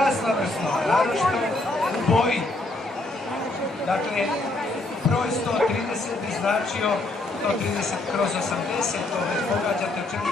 raznovrsno, naročito u boji. Dakle, broj 130 bi značio 130/80, to već pogađate o čemu.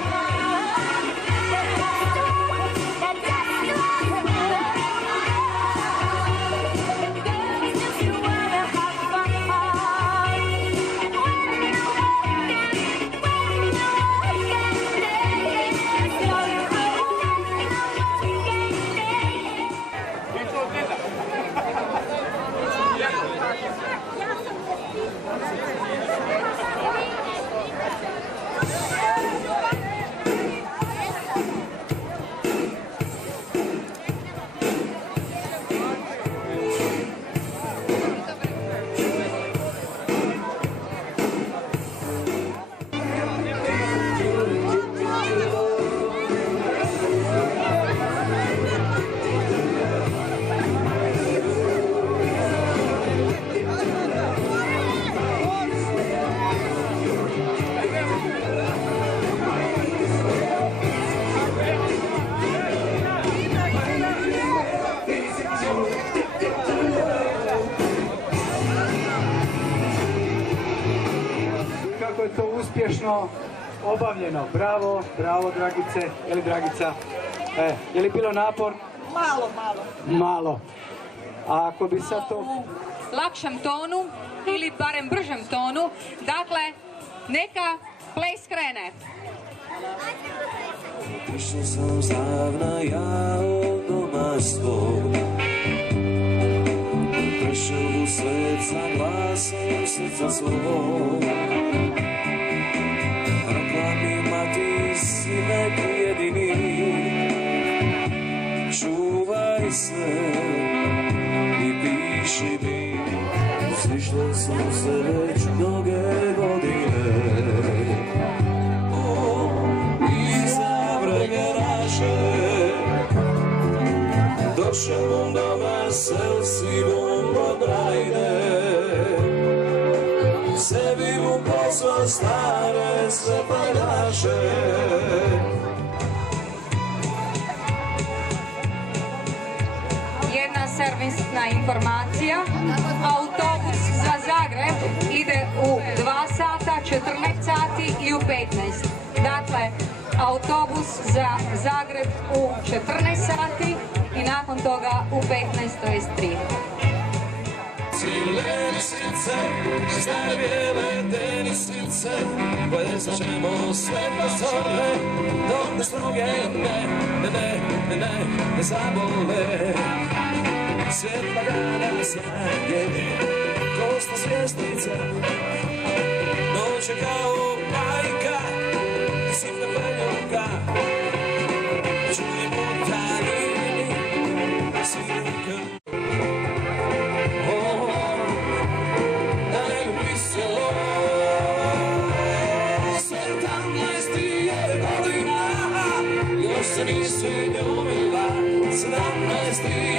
Kako je to uspješno obavljeno. Bravo, bravo Dragice. Je li Dragica? Je li bilo napor? Malo. Malo. A ako bi sad to... lakšem tonu ili barem bržem tonu, dakle, neka ples krene. Prišao sam zdavna ja od doma svog, prešao u svet sa glasom srca svog. Rekla mi mati, sine ti jedini, čuvaj se i piši mi. Slišao sam se već mnoge godine, iza vregeraše. Došao doma sel si bombo drajne, sebi mu pozvao stare sve pajdaše. Jedna servisna informacija. Autobus za Zagreb ide u 2 sata, 14 sati i u 15. Dakle, autobus za Zagreb u 14 sati i nakon toga u 15, to je 3. Sile lisice, stare bijele tenisice, plesat ćemo sve do zore, dok nas noge ne zabole. Svjetla dana snage, kosna zvijezdica, noć je kao majka, sitna preljuka. Čujemo tajni svirka. Još se nisi ljubila, 17